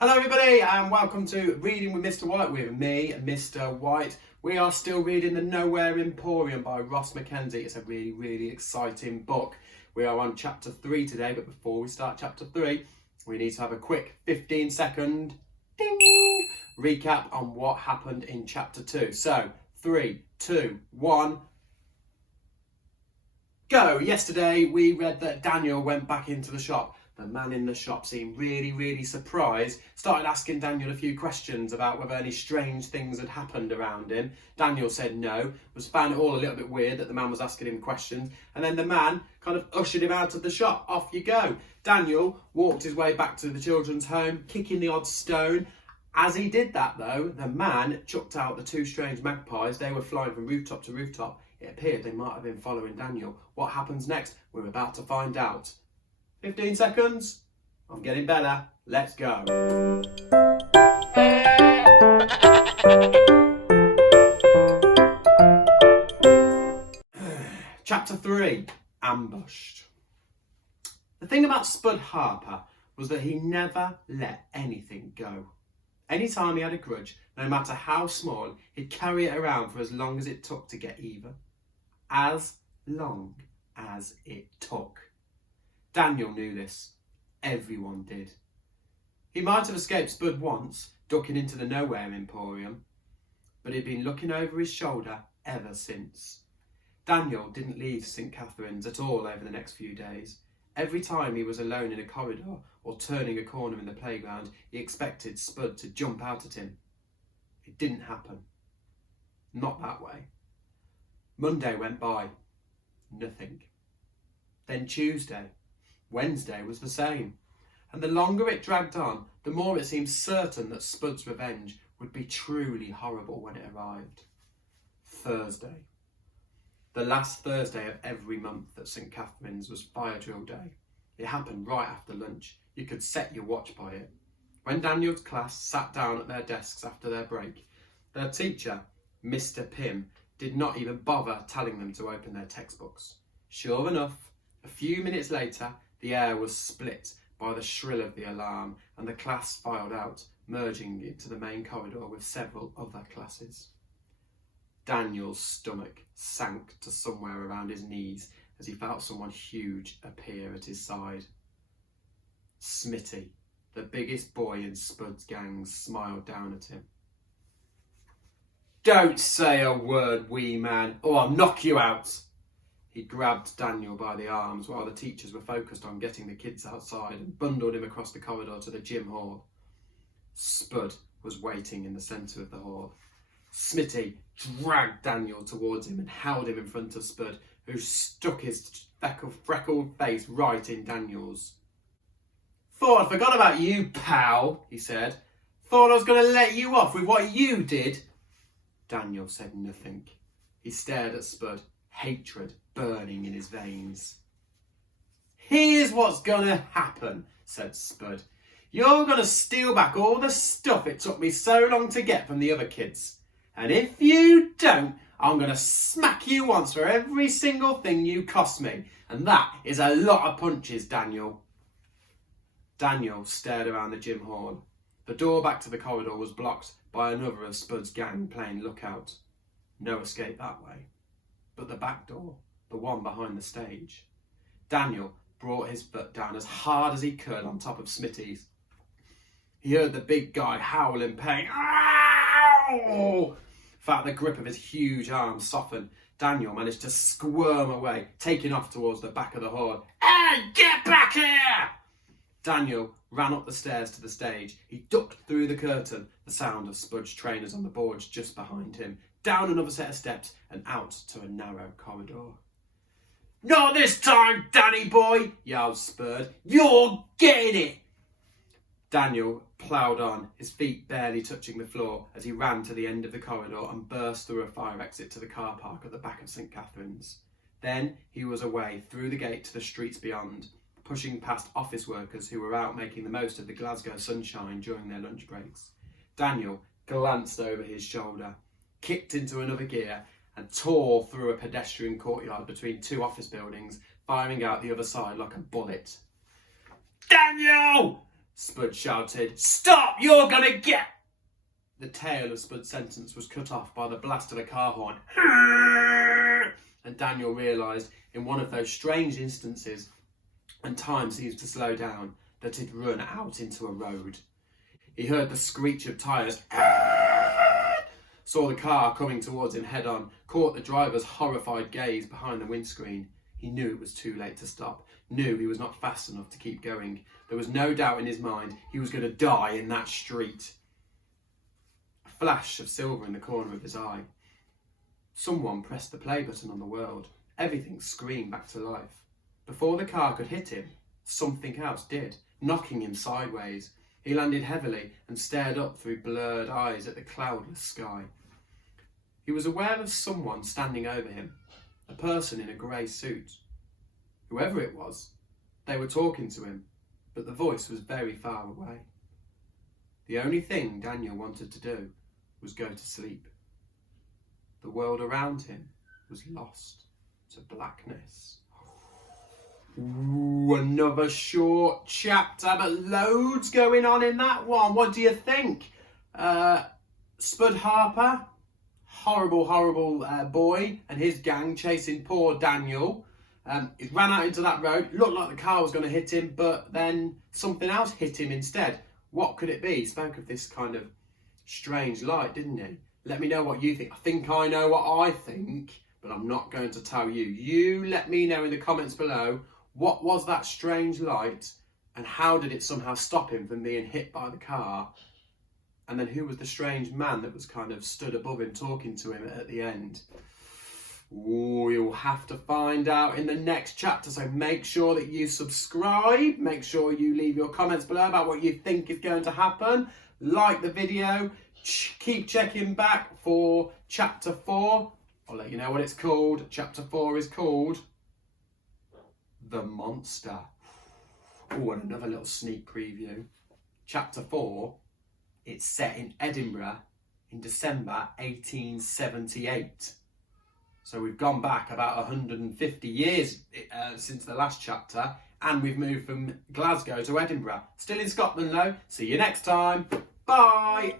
Hello everybody and welcome to Reading with Mr. White with me, Mr. White. We are still reading the Nowhere Emporium by Mackenzie. It's a really exciting book. We are on chapter 3 today, but before we start chapter 3, we need to have a quick 15-second ding recap on what happened in chapter 2. So, 3, 2, 1, go! Yesterday we read that Daniel went back into the shop. The man in the shop seemed really surprised, started asking Daniel a few questions about whether any strange things had happened around him. Daniel said no, found it all a little bit weird that the man was asking him questions, and then the man kind of ushered him out of the shop. Off you go. Daniel walked his way back to the children's home, kicking the odd stone. As he did that though, the man chucked out the two strange magpies. They were flying from rooftop to rooftop. It appeared they might have been following Daniel. What happens next? We're about to find out. 15 seconds. I'm getting better. Let's go. Chapter 3. Ambushed. The thing about Spud Harper was that he never let anything go. Anytime he had a grudge, no matter how small, he'd carry it around for as long as it took to get even. As long as it took. Daniel knew this. Everyone did. He might have escaped Spud once, ducking into the Nowhere Emporium, but he'd been looking over his shoulder ever since. Daniel didn't leave St. Catherine's at all over the next few days. Every time he was alone in a corridor or turning a corner in the playground, he expected Spud to jump out at him. It didn't happen. Not that way. Monday went by. Nothing. Then Tuesday. Wednesday was the same, and the longer it dragged on, the more it seemed certain that Spud's revenge would be truly horrible when it arrived. Thursday. The last Thursday of every month at St. Catherine's was fire drill day. It happened right after lunch. You could set your watch by it. When Daniel's class sat down at their desks after their break, their teacher, Mr. Pym, did not even bother telling them to open their textbooks. Sure enough, a few minutes later, the air was split by the shrill of the alarm, and the class filed out, merging into the main corridor with several other classes. Daniel's stomach sank to somewhere around his knees as he felt someone huge appear at his side. Smitty, the biggest boy in Spud's gang, smiled down at him. "Don't say a word, wee man, or I'll knock you out." He grabbed Daniel by the arms while the teachers were focused on getting the kids outside and bundled him across the corridor to the gym hall. Spud was waiting in the centre of the hall. Smitty dragged Daniel towards him and held him in front of Spud, who stuck his freckled face right in Daniel's. "Thought I forgot about you, pal," he said. "Thought I was going to let you off with what you did." Daniel said nothing. He stared at Spud, hatred burning in his veins. "Here's what's gonna happen," said Spud. "You're gonna steal back all the stuff it took me so long to get from the other kids. And if you don't, I'm gonna smack you once for every single thing you cost me. And that is a lot of punches, Daniel." Daniel stared around the gym hall. The door back to the corridor was blocked by another of Spud's gang playing lookout. No escape that way. But the back door, the one behind the stage. Daniel brought his foot down as hard as he could on top of Smitty's. He heard the big guy howl in pain. Ow! Felt the grip of his huge arms soften. Daniel managed to squirm away, taking off towards the back of the hall. "Hey, get back here!" Daniel ran up the stairs to the stage. He ducked through the curtain, the sound of Spud's trainers on the boards just behind him, down another set of steps and out to a narrow corridor. "Not this time, Danny boy!" yelled Spud. "You're getting it!" Daniel ploughed on, his feet barely touching the floor as he ran to the end of the corridor and burst through a fire exit to the car park at the back of St. Catherine's. Then he was away through the gate to the streets beyond, pushing past office workers who were out making the most of the Glasgow sunshine during their lunch breaks. Daniel glanced over his shoulder, kicked into another gear and tore through a pedestrian courtyard between two office buildings, firing out the other side like a bullet. "Daniel!" Spud shouted. "Stop! You're gonna get..." The tail of Spud's sentence was cut off by the blast of a car horn. And Daniel realised, in one of those strange instances, and time seems to slow down, that he'd run out into a road. He heard the screech of tyres, saw the car coming towards him head on, caught the driver's horrified gaze behind the windscreen. He knew it was too late to stop, knew he was not fast enough to keep going. There was no doubt in his mind he was going to die in that street. A flash of silver in the corner of his eye. Someone pressed the play button on the world. Everything screamed back to life. Before the car could hit him, something else did, knocking him sideways. He landed heavily and stared up through blurred eyes at the cloudless sky. He was aware of someone standing over him, a person in a grey suit. Whoever it was, they were talking to him, but the voice was very far away. The only thing Daniel wanted to do was go to sleep. The world around him was lost to blackness. Ooh, another short chapter, but loads going on in that one. What do you think? Spud Harper, horrible boy, and his gang chasing poor Daniel. He ran out into that road. Looked like the car was going to hit him, but then something else hit him instead. What could it be? He spoke of this kind of strange light, didn't he? Let me know what you think. I think I know what I think, but I'm not going to tell you. You let me know in the comments below, what was that strange light and how did it somehow stop him from being hit by the car? And then who was the strange man that was kind of stood above him talking to him at the end? Ooh, you'll have to find out in the next chapter, so make sure that you subscribe. Make sure you leave your comments below about what you think is going to happen. Like the video. Keep checking back for chapter 4. I'll let you know what it's called. Chapter 4 is called The Monster. Oh, and another little sneak preview. Chapter 4, it's set in Edinburgh in December 1878. So we've gone back about 150 years since the last chapter, and we've moved from Glasgow to Edinburgh. Still in Scotland though. See you next time. Bye.